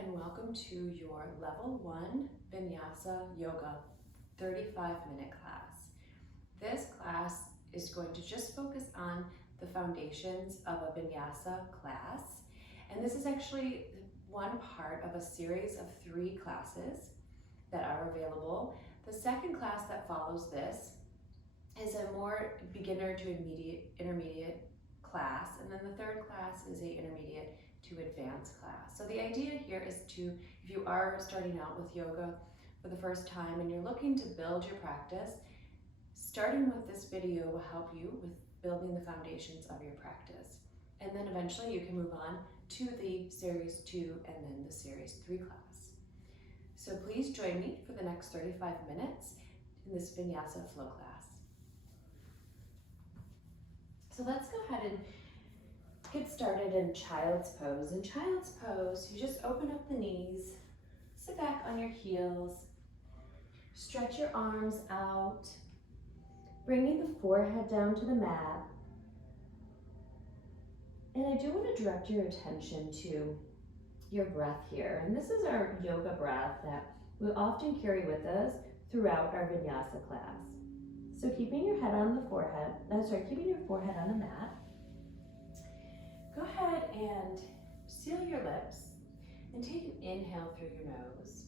and welcome to your Level 1 Vinyasa Yoga 35-minute class. This class is going to just focus on the foundations of a Vinyasa class, and this is actually one part of a series of 3 classes that are available. The second class that follows this is a more beginner to intermediate class, and then the third class is a intermediate to advanced class. So the idea here is to, if you are starting out with yoga for the first time and you're looking to build your practice, starting with this video will help you with building the foundations of your practice. And then eventually you can move on to the Series 2 and then the Series 3 class. So please join me for the next 35 minutes in this Vinyasa flow class. So let's go ahead and get started in Child's Pose. In Child's Pose, you just open up the knees, sit back on your heels, stretch your arms out, bringing the forehead down to the mat. And I do want to direct your attention to your breath here. And this is our yoga breath that we often carry with us throughout our Vinyasa class. So keeping your head on the forehead, keeping your forehead on the mat. Go ahead and seal your lips and take an inhale through your nose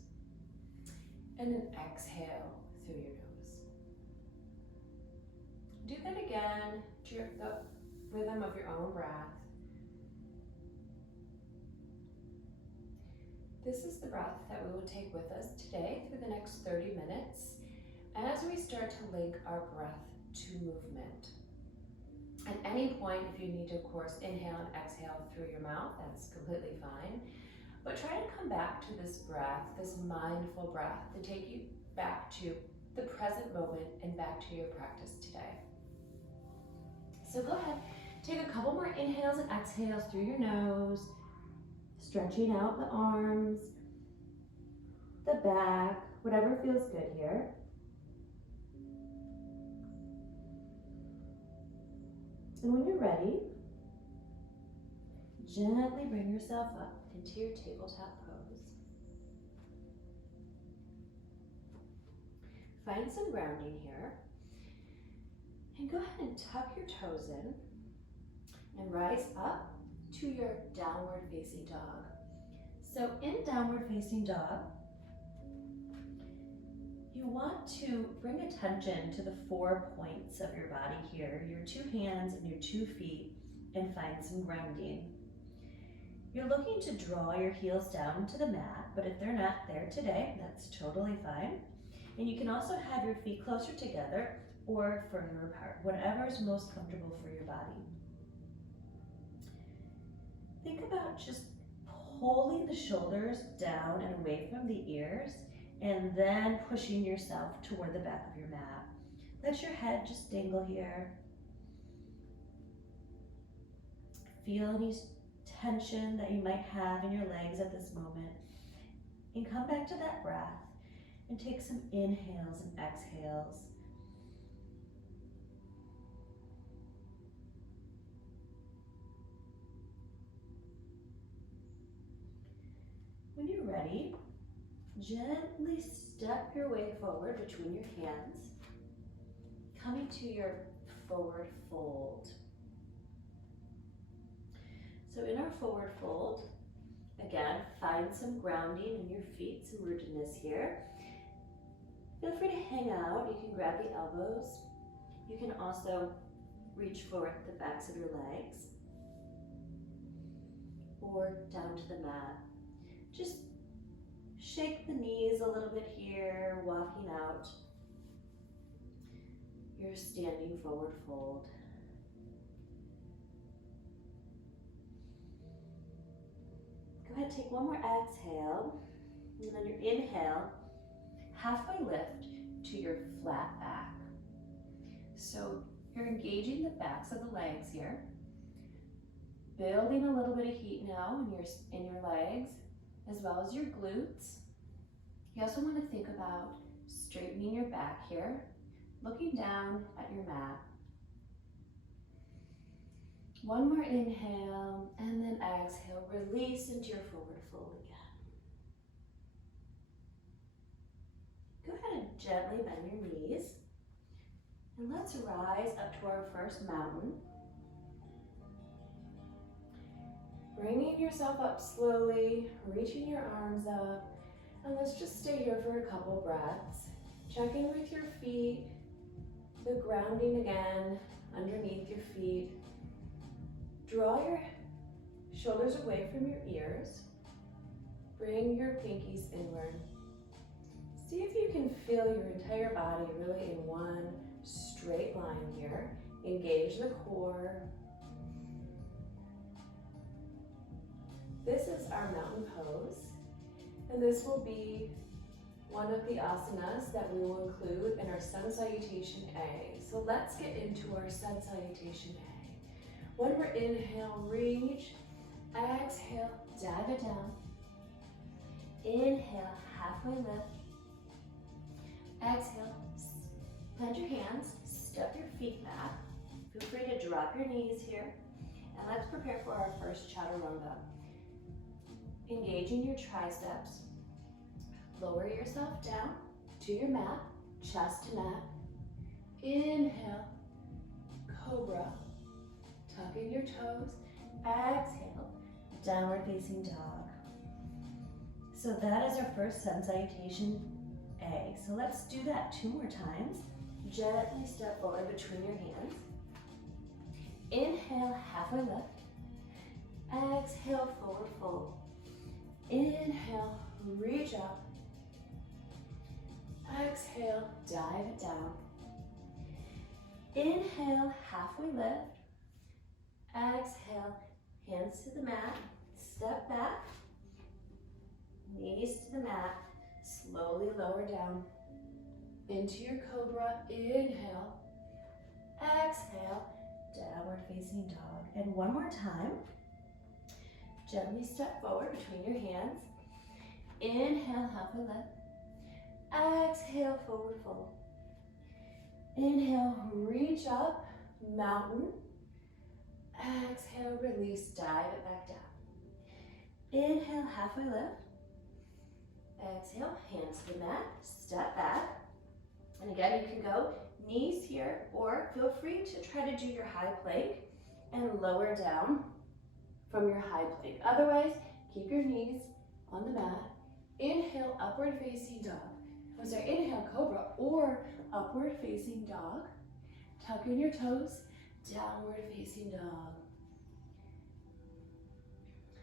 and an exhale through your nose. Do that again to the rhythm of your own breath. This is the breath that we will take with us today through the next 30 minutes as we start to link our breath to movement. At any point, if you need to, of course, inhale and exhale through your mouth, that's completely fine. But try to come back to this breath, this mindful breath, to take you back to the present moment and back to your practice today. So go ahead, take a couple more inhales and exhales through your nose, stretching out the arms, the back, whatever feels good here. And when you're ready, gently bring yourself up into your tabletop pose. Find some grounding here. And go ahead and tuck your toes in and rise up to your downward facing dog. So in downward facing dog, you want to bring attention to the 4 points of your body here, your 2 hands and your 2 feet, and find some grounding. You're looking to draw your heels down to the mat, but if they're not there today, that's totally fine. And you can also have your feet closer together or further apart, whatever is most comfortable for your body. Think about just pulling the shoulders down and away from the ears, and then pushing yourself toward the back of your mat. Let your head just dangle here. Feel any tension that you might have in your legs at this moment. And come back to that breath and take some inhales and exhales. When you're ready, gently step your way forward between your hands, coming to your forward fold. So in our forward fold, again, find some grounding in your feet, some rootedness here. Feel free to hang out. You can grab the elbows. You can also reach for the backs of your legs or down to the mat. Just shake the knees a little bit here, walking out your standing forward fold. Go ahead, take one more exhale, and then your inhale, halfway lift to your flat back. So you're engaging the backs of the legs here, building a little bit of heat now in your legs, as well as your glutes. You also want to think about straightening your back here, looking down at your mat. One more inhale, and then exhale, release into your forward fold again. Gently bend your knees. And let's rise up to our first mountain. Bringing yourself up slowly, reaching your arms up. And let's just stay here for a couple breaths. Check in with your feet, the grounding again underneath your feet. Draw your shoulders away from your ears. Bring your pinkies inward. See if you can feel your entire body really in one straight line here. Engage the core. This is our mountain pose, and this will be one of the asanas that we will include in our Sun Salutation A. So let's get into our Sun Salutation A. When we're inhale, reach. Exhale, dive it down. Inhale, halfway lift. Exhale, bend your hands, step your feet back. Feel free to drop your knees here. And let's prepare for our first chaturanga. Engaging your triceps. Lower yourself down to your mat, chest to mat. Inhale, cobra. Tuck in your toes. Exhale, downward facing dog. So that is our first Sun Salutation A. So let's do that 2 more times. Gently step forward between your hands. Inhale, halfway lift. Exhale, forward fold. Inhale, reach up. Exhale, dive it down. Inhale, halfway lift. Exhale, hands to the mat. Step back. Knees to the mat. Slowly lower down. Into your cobra. Inhale. Exhale. Downward facing dog. And one more time. Gently step forward between your hands. Inhale, halfway lift. Exhale, forward fold. Inhale, reach up, mountain. Exhale, release, dive it back down. Inhale, halfway lift. Exhale, hands to the mat, step back. And again, you can go knees here, or feel free to try to do your high plank and lower down from your high plank. Otherwise, keep your knees on the mat. Inhale, upward facing dog. Inhale, cobra or upward facing dog. Tuck in your toes, downward facing dog.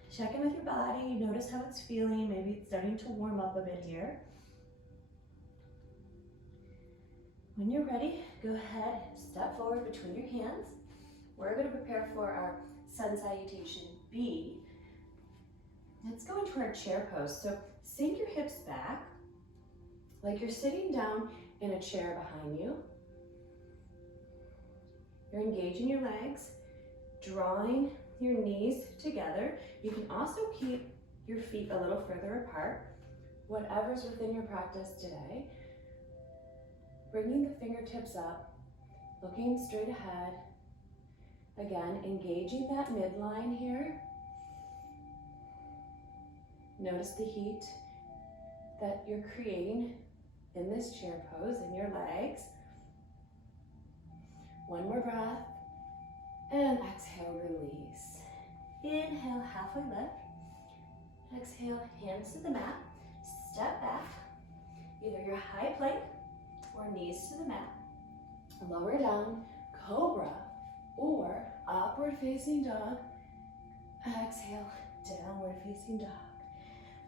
Check in with your body, notice how it's feeling. Maybe it's starting to warm up a bit here. When you're ready, go ahead, step forward between your hands. We're going to prepare for our Sun Salutation B. Let's go into our chair pose. So sink your hips back, like you're sitting down in a chair behind you. You're engaging your legs, drawing your knees together. You can also keep your feet a little further apart, whatever's within your practice today. Bringing the fingertips up, looking straight ahead. Again, engaging that midline here. Notice the heat that you're creating in this chair pose in your legs. One more breath, and exhale, release. Inhale, halfway lift. Exhale, hands to the mat. Step back, either your high plank or knees to the mat. Lower down, cobra or upward facing dog. Exhale, downward facing dog.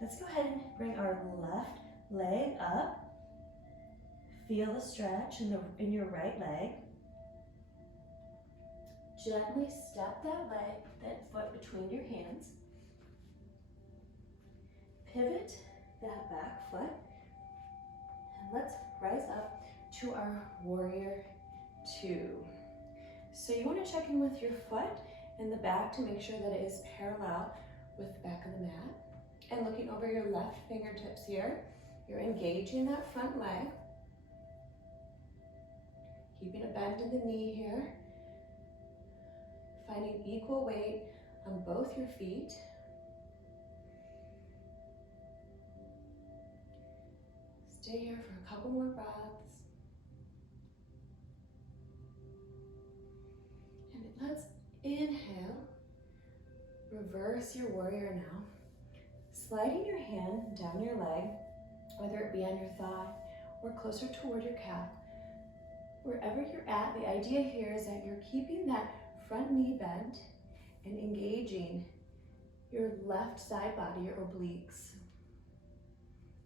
Let's go ahead and bring our left leg up. Feel the stretch in your right leg. Gently step that foot between your hands. Pivot that back foot. And let's rise up to our warrior 2. So you want to check in with your foot in the back to make sure that it is parallel with the back of the mat. And looking over your left fingertips here, you're engaging that front leg. Keeping a bend in the knee here. Finding equal weight on both your feet. Stay here for a couple more breaths. And let's inhale. Reverse your warrior now. Sliding your hand down your leg, whether it be on your thigh or closer toward your calf. Wherever you're at, the idea here is that you're keeping that front knee bent and engaging your left side body, your obliques.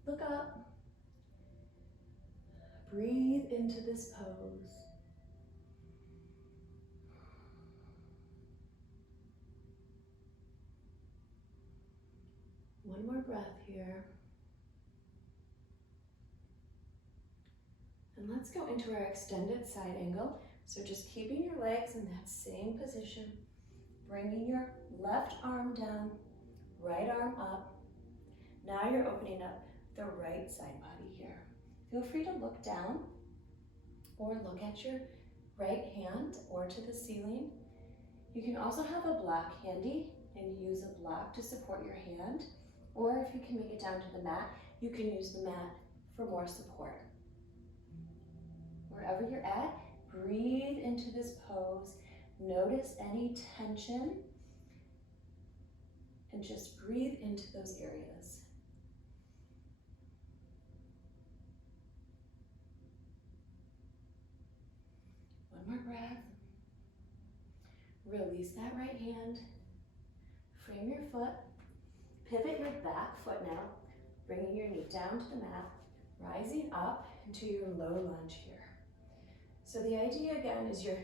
Look up. Breathe into this pose. One more breath here. And let's go into our extended side angle. So just keeping your legs in that same position, bringing your left arm down, right arm up. Now you're opening up the right side body here. Feel free to look down or look at your right hand or to the ceiling. You can also have a block handy and use a block to support your hand. Or if you can make it down to the mat, you can use the mat for more support. Wherever you're at, breathe into this pose. Notice any tension and just breathe into those areas. One more breath. Release that right hand. Frame your foot. Pivot your back foot now, bringing your knee down to the mat, rising up into your low lunge here. So the idea again is you're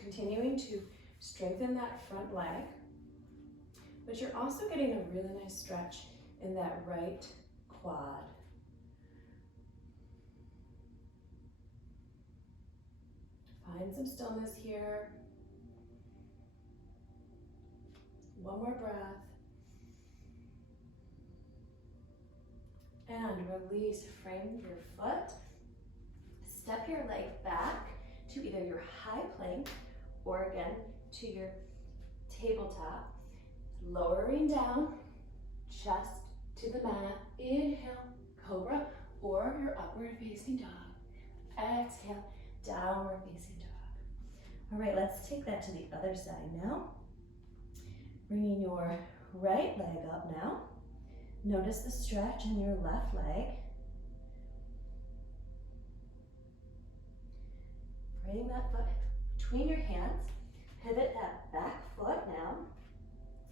continuing to strengthen that front leg, but you're also getting a really nice stretch in that right quad. Find some stillness here. One more breath. And release, frame your foot. Step your leg back to either your high plank or again to your tabletop. Lowering down, chest to the mat. Inhale, cobra or your upward facing dog. Exhale, downward facing dog. All right, let's take that to the other side now. Bringing your right leg up now. Notice the stretch in your left leg. Bring that foot between your hands. Pivot that back foot now.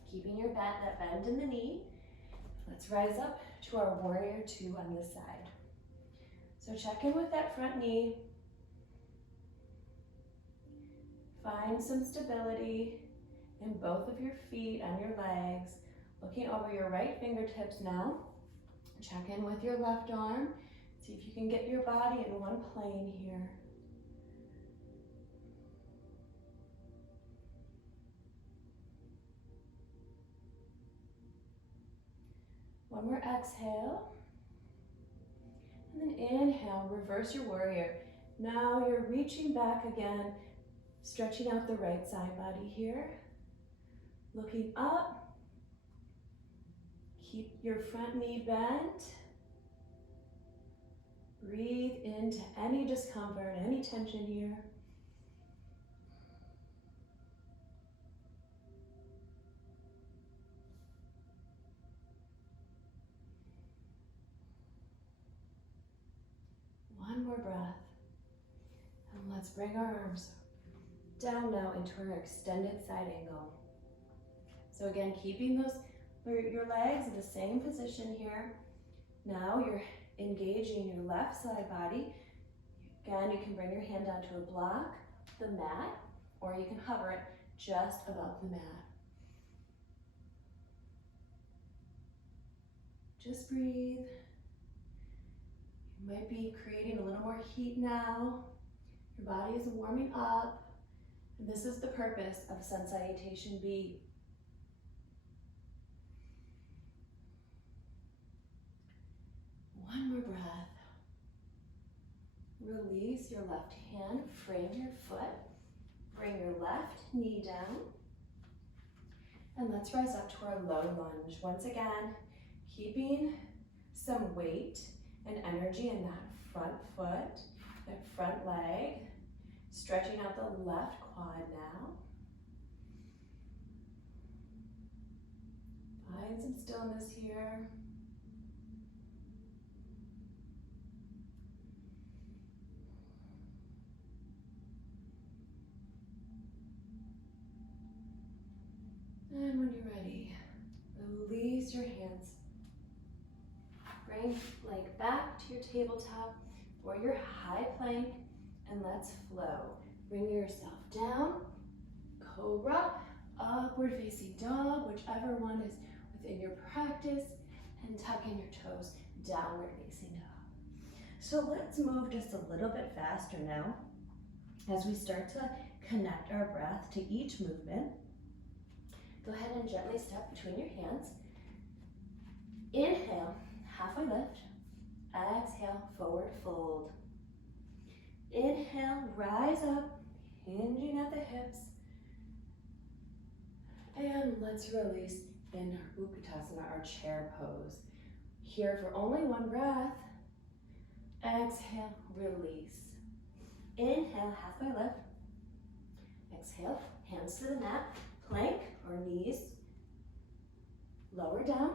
Keeping your that bend in the knee. Let's rise up to our warrior two on this side. So check in with that front knee. Find some stability in both of your feet and your legs. Looking over your right fingertips now. Check in with your left arm. See if you can get your body in one plane here. One more exhale. And then inhale, reverse your warrior. Now you're reaching back again, stretching out the right side body here. Looking up. Keep your front knee bent. Breathe into any discomfort, any tension here. One more breath. And let's bring our arms down now into our extended side angle. So again, keeping your legs in the same position here. Now you're engaging your left side body. Again, you can bring your hand down to a block, the mat, or you can hover it just above the mat. Just breathe. You might be creating a little more heat now. Your body is warming up. And this is the purpose of Sun Salutation B. One more breath. Release your left hand, frame your foot, bring your left knee down, and let's rise up to our low lunge. Once again, keeping some weight and energy in that front foot, that front leg. Stretching out the left quad now. Find some stillness here. And when you're ready, release your hands. Bring leg back to your tabletop or your high plank, and let's flow. Bring yourself down, cobra, upward facing dog, whichever one is within your practice, and tuck in your toes, downward facing dog. So let's move just a little bit faster now as we start to connect our breath to each movement. Go ahead and gently step between your hands. Inhale, halfway lift. Exhale, forward fold. Inhale, rise up, hinging at the hips. And let's release in our Utkatasana, our chair pose. Here for only one breath. Exhale, release. Inhale, halfway lift. Exhale, hands to the mat, plank or knees. Lower down,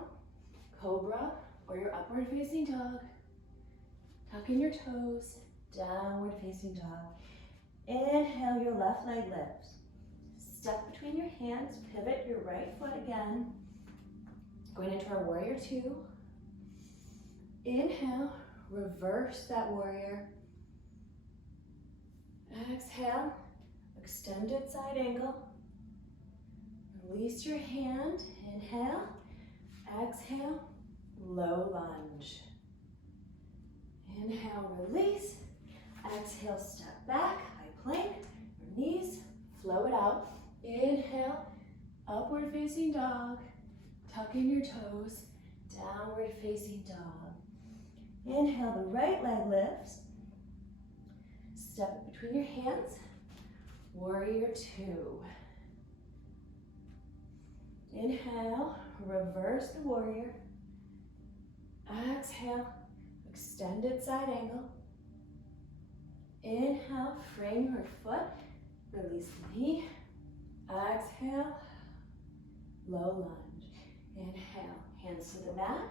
cobra or your upward facing dog. Tuck in your toes, downward facing dog. Inhale, your left leg lifts. Step between your hands, pivot your right foot again. Going into our warrior two. Inhale, reverse that warrior. Exhale, extended side angle. Release your hand, inhale, exhale, low lunge. Inhale, release. Exhale, step back, high plank, your knees, flow it out. Inhale, upward facing dog. Tuck in your toes, downward facing dog. Inhale, the right leg lifts. Step it between your hands, warrior two. Inhale, reverse the warrior. Exhale, extended side angle. Inhale, frame your foot, release the knee. Exhale, low lunge. Inhale, hands to the mat,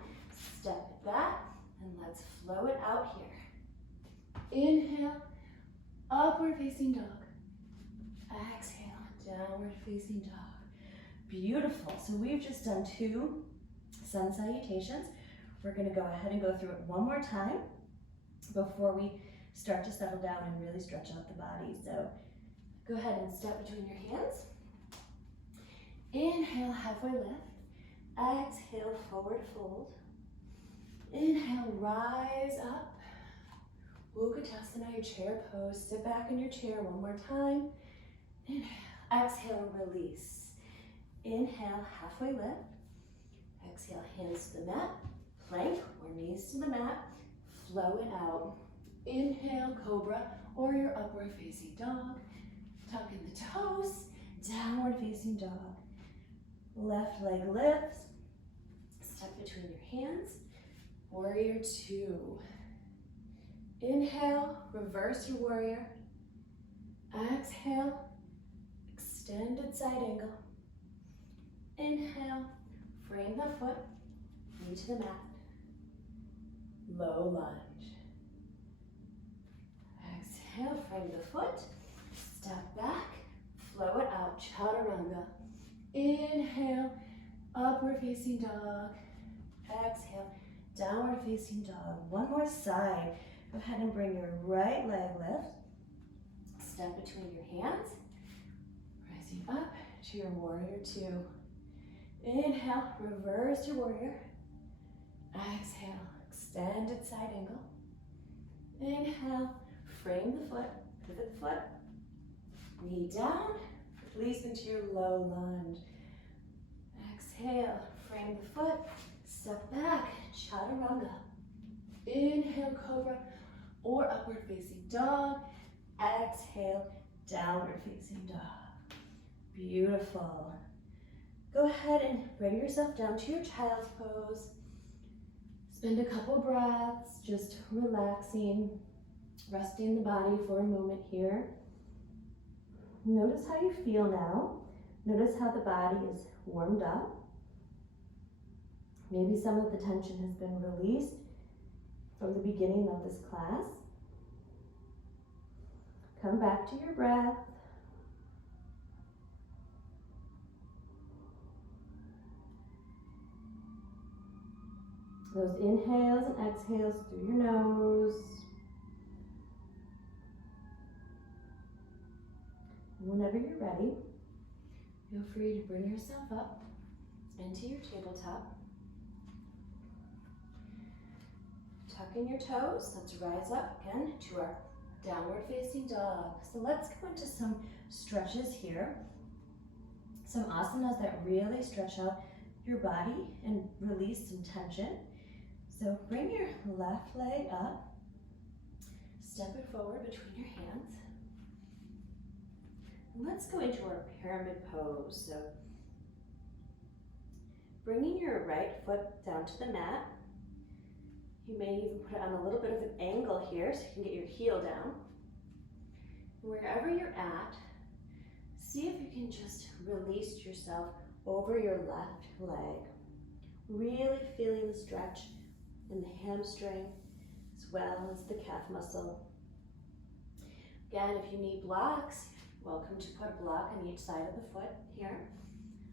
step it back, and let's flow it out here. Inhale, upward facing dog. Exhale, downward facing dog. Beautiful. So we've just done 2 sun salutations. We're going to go ahead and go through it one more time before we start to settle down and really stretch out the body. So go ahead and step between your hands. Inhale, halfway lift. Exhale, forward fold. Inhale, rise up. Utkatasana, your chair pose. Sit back in your chair one more time. Inhale, exhale, release. Inhale, halfway lift. Exhale, hands to the mat. Plank or knees to the mat. Flow it out. Inhale, cobra or your upward facing dog. Tuck in the toes. Downward facing dog. Left leg lifts. Step between your hands. Warrior two. Inhale, reverse your warrior. Exhale, extended side angle. Inhale, frame the foot, knee to the mat. Low lunge. Exhale, frame the foot, step back, flow it out, chaturanga. Inhale, upward facing dog. Exhale, downward facing dog. One more side. Go ahead and bring your right leg lift. Step between your hands. Rising up to your warrior two. Inhale, reverse your warrior. Exhale, extended side angle. Inhale, frame the foot, pivot the foot. Knee down, release into your low lunge. Exhale, frame the foot, step back, chaturanga. Inhale, cobra or upward facing dog. Exhale, downward facing dog. Beautiful. Go ahead and bring yourself down to your child's pose. Spend a couple breaths just relaxing, resting the body for a moment here. Notice how you feel now. Notice how the body is warmed up. Maybe some of the tension has been released from the beginning of this class. Come back to your breath. Those inhales and exhales through your nose. And whenever you're ready, feel free to bring yourself up into your tabletop. Tuck in your toes. Let's rise up again to our downward facing dog. So let's go into some stretches here. Some asanas that really stretch out your body and release some tension. So bring your left leg up, step it forward between your hands. And let's go into our pyramid pose. So bringing your right foot down to the mat. You may even put it on a little bit of an angle here so you can get your heel down. And wherever you're at, see if you can just release yourself over your left leg. Really feeling the stretch in the hamstring as well as the calf muscle. Again, if you need blocks, welcome to put a block on each side of the foot here.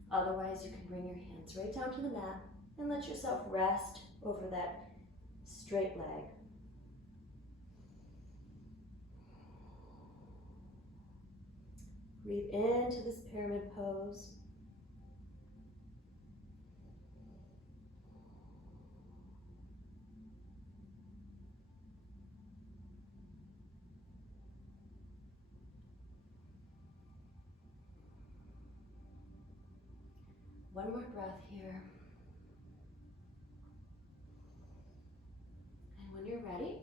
Otherwise, you can bring your hands right down to the mat and let yourself rest over that straight leg. Breathe into this pyramid pose. One more breath here. And when you're ready,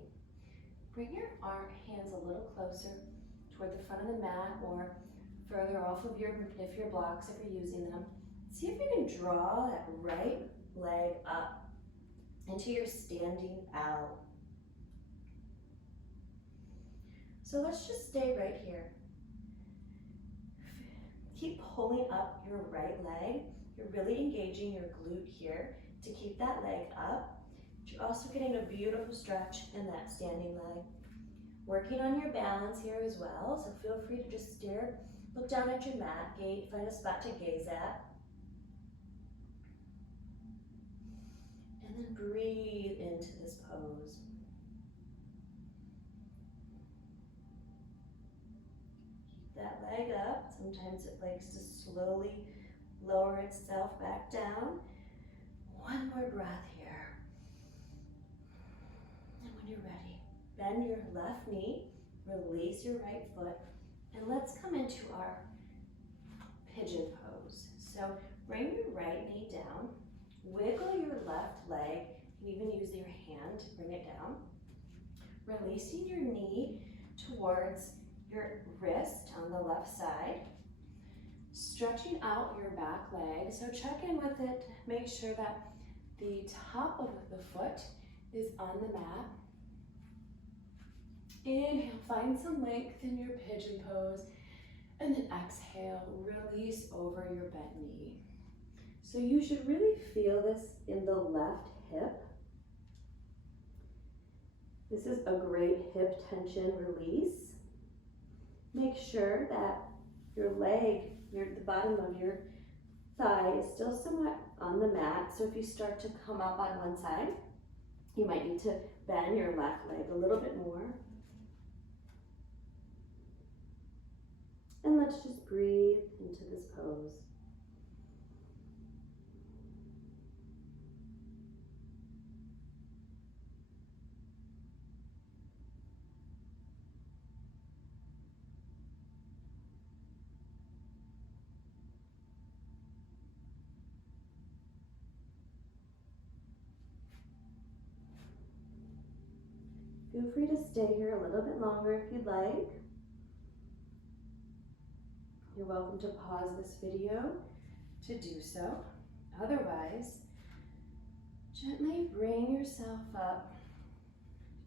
bring your hands a little closer toward the front of the mat or further off of your blocks if you're using them. See if you can draw that right leg up into your standing L. So let's just stay right here. Keep pulling up your right leg. You're really engaging your glute here to keep that leg up. But you're also getting a beautiful stretch in that standing leg. Working on your balance here as well, so feel free to just look down at your mat, find a spot to gaze at. And then breathe into this pose. Keep that leg up. Sometimes it likes to slowly lower itself back down. One more breath here. And when you're ready, bend your left knee, release your right foot, and let's come into our pigeon pose. So bring your right knee down, wiggle your left leg, you can even use your hand to bring it down. Releasing your knee towards your wrist on the left side. Stretching out your back leg, so check in with it, make sure that the top of the foot is on the mat. Inhale, find some length in your pigeon pose, and then exhale, release over your bent knee. So you should really feel this in the left hip. This is a great hip tension release. Make sure that your leg, the bottom of your thigh is still somewhat on the mat. So if you start to come up on one side, you might need to bend your left leg a little bit more. And let's just breathe into this pose. Feel free to stay here a little bit longer if you'd like. You're welcome to pause this video to do so. Otherwise, Gently bring yourself up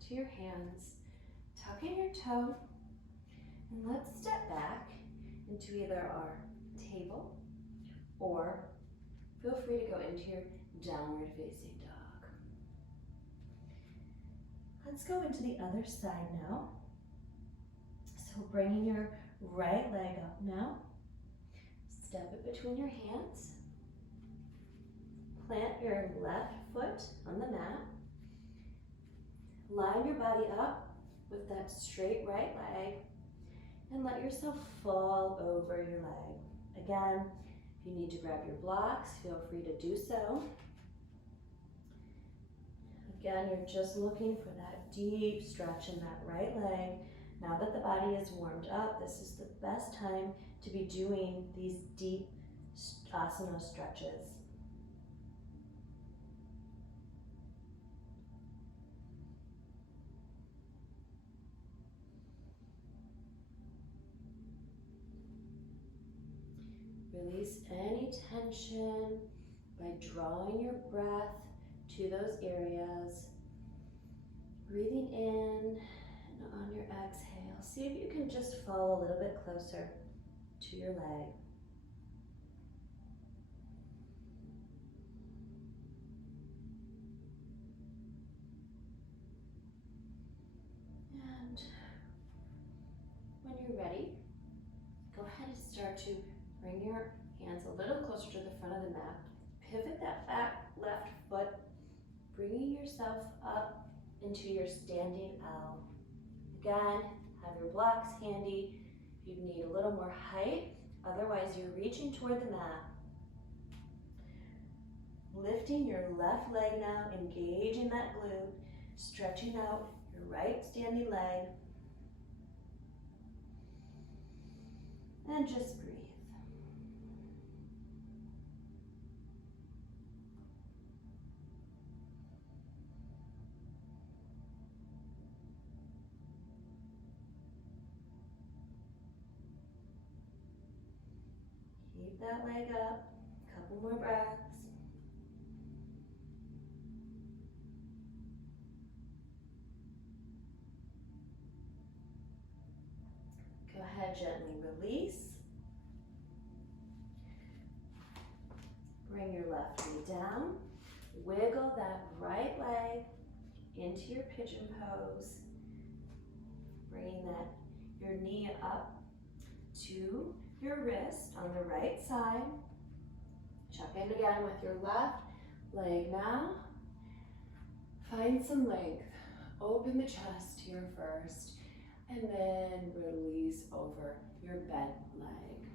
to your hands, tuck in your toe, and let's step back into either our table or feel free to go into your downward facing dog. Let's go into the other side now. So bringing your right leg up now. Step it between your hands. Plant your left foot on the mat. Line your body up with that straight right leg and let yourself fall over your leg. Again, if you need to grab your blocks, feel free to do so. Again, you're just looking for that deep stretch in that right leg. Now that the body is warmed up, this is the best time to be doing these deep asana stretches. Release any tension by drawing your breath to those areas. Breathing in and on your exhale, see if you can just fall a little bit closer to your leg. And when you're ready, go ahead and start to bring your hands a little closer to the front of the mat. Pivot that back left foot, bringing yourself up into your standing L. Again, have your blocks handy. If you need a little more height, otherwise you're reaching toward the mat. Lifting your left leg now, engaging that glute, stretching out your right standing leg. And just breathe. Keep that leg up, a couple more breaths. Go ahead, gently release. Bring your left knee down. Wiggle that right leg into your pigeon pose. Bringing your knee up to your wrist on the right side. Check in again with your left leg now. Find some length. Open the chest here first, and then release over your bent leg.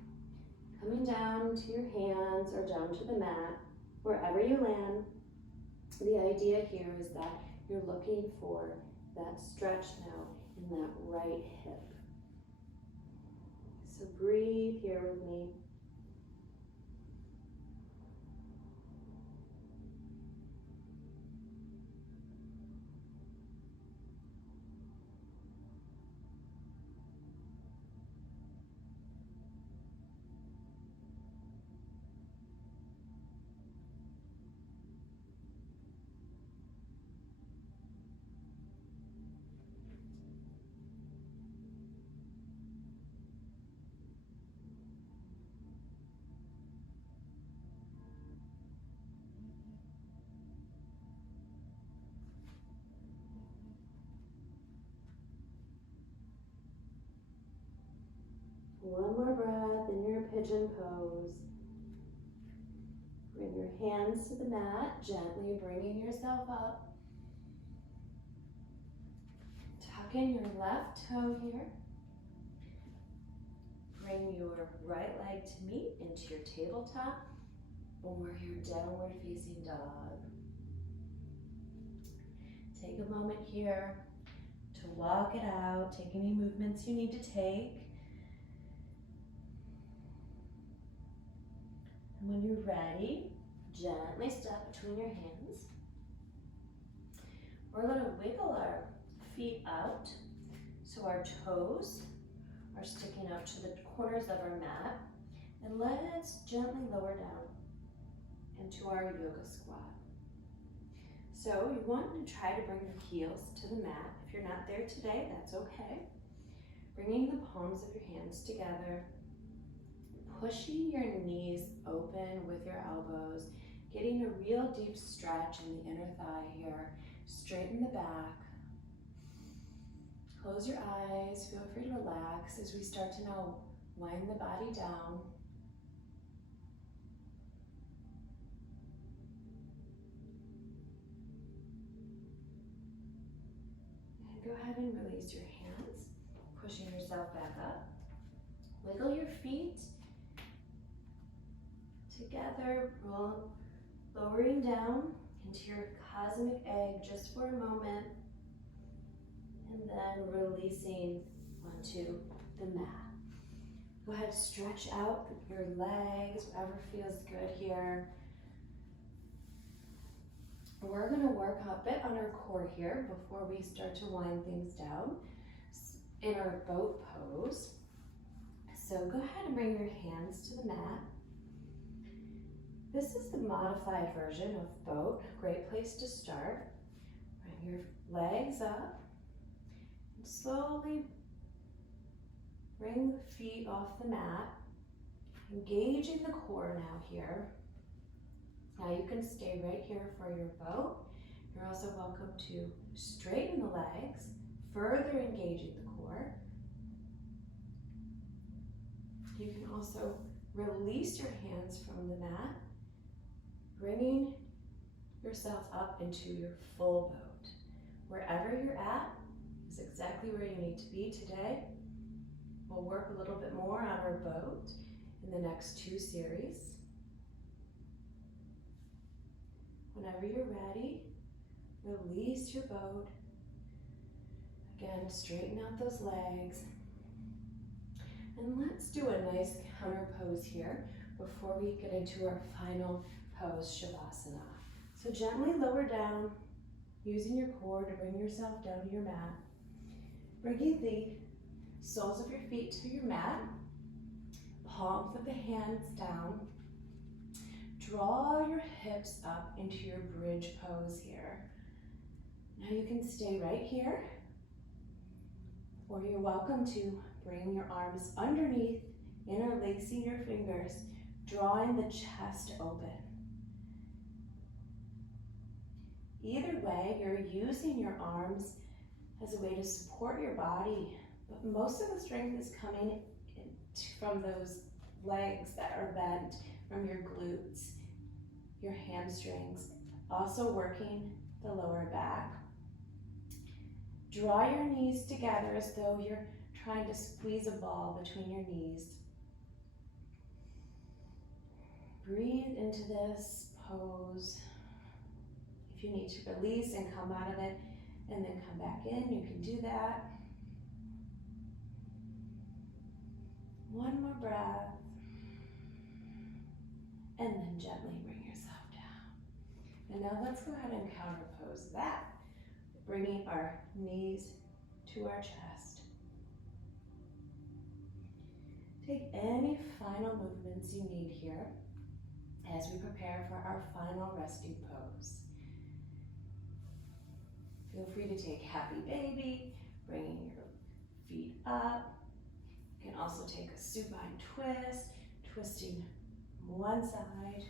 Coming down to your hands or down to the mat, wherever you land. The idea here is that you're looking for that stretch now in that right hip. So breathe here with me. One more breath in your pigeon pose. Bring your hands to the mat, gently bringing yourself up. Tuck in your left toe here. Bring your right leg to meet into your tabletop or your downward facing dog. Take a moment here to walk it out. Take any movements you need to take. And when you're ready, gently step between your hands. We're going to wiggle our feet out so our toes are sticking out to the corners of our mat. And let's gently lower down into our yoga squat. So you want to try to bring your heels to the mat. If you're not there today, that's okay. Bringing the palms of your hands together, pushing your knees open with your elbows, getting a real deep stretch in the inner thigh here. Straighten the back. Close your eyes, feel free to relax as we start to now wind the body down. And go ahead and release your hands, pushing yourself back up. Wiggle your feet together, lowering down into your cosmic egg just for a moment, and then releasing onto the mat. Go ahead, stretch out your legs, whatever feels good here. We're gonna work a bit on our core here before we start to wind things down in our boat pose. So go ahead and bring your hands to the mat. This is the modified version of boat. Great place to start. Bring your legs up and slowly bring the feet off the mat. Engaging the core now here. Now you can stay right here for your boat. You're also welcome to straighten the legs, further engaging the core. You can also release your hands from the mat, bringing yourself up into your full boat. Wherever you're at is exactly where you need to be today. We'll work a little bit more on our boat in the next 2 series. Whenever you're ready, release your boat. Again, straighten out those legs. And let's do a nice counter pose here before we get into our final pose, Shavasana. So gently lower down, using your core to bring yourself down to your mat. Bringing the soles of your feet to your mat, palms of the hands down. Draw your hips up into your bridge pose here. Now you can stay right here, or you're welcome to bring your arms underneath, interlacing your fingers, drawing the chest open. Either way, you're using your arms as a way to support your body, but most of the strength is coming from those legs that are bent, from your glutes, your hamstrings, also working the lower back. Draw your knees together as though you're trying to squeeze a ball between your knees. Breathe into this pose. If you need to release and come out of it and then come back in, you can do that. One more breath. And then gently bring yourself down. And now let's go ahead and counter pose that, bringing our knees to our chest. Take any final movements you need here as we prepare for our final resting pose. Feel free to take happy baby, bringing your feet up. You can also take a supine twist, twisting one side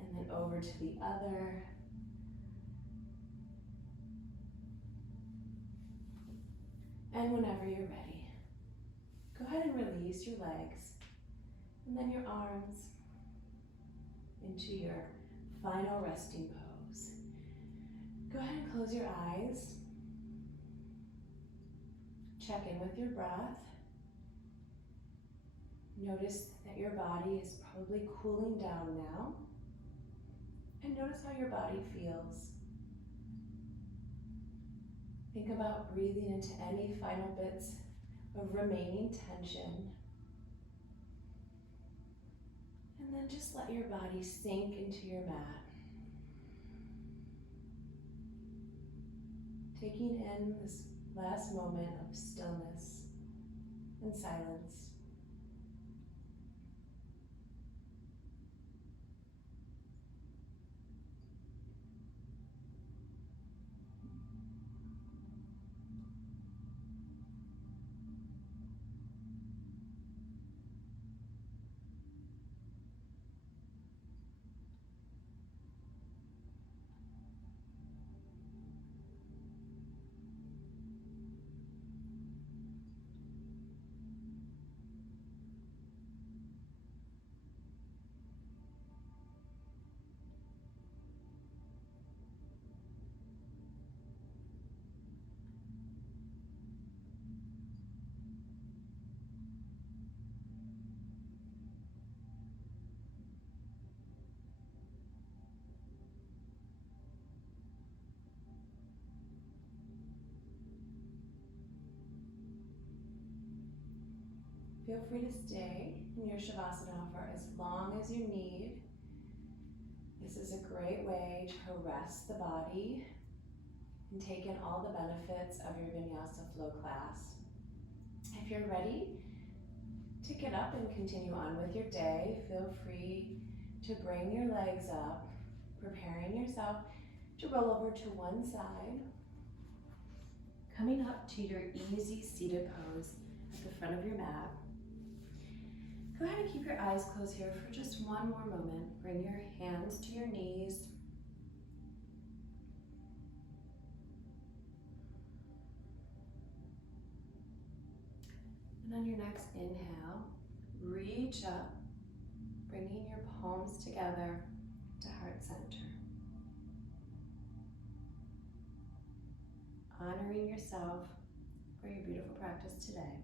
and then over to the other. And whenever you're ready, go ahead and release your legs and then your arms into your final resting pose. Go ahead and close your eyes. Check in with your breath. Notice that your body is probably cooling down now. And notice how your body feels. Think about breathing into any final bits of remaining tension. And then just let your body sink into your mat. Taking in this last moment of stillness and silence. Feel free to stay in your Shavasana for as long as you need. This is a great way to rest the body and take in all the benefits of your Vinyasa flow class. If you're ready to get up and continue on with your day, feel free to bring your legs up, preparing yourself to roll over to one side, coming up to your easy seated pose at the front of your mat. Go ahead and keep your eyes closed here for just one more moment. Bring your hands to your knees. And on your next inhale, reach up, bringing your palms together to heart center. Honoring yourself for your beautiful practice today.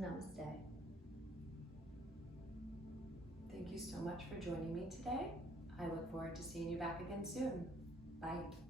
Namaste. Thank you so much for joining me today. I look forward to seeing you back again soon. Bye.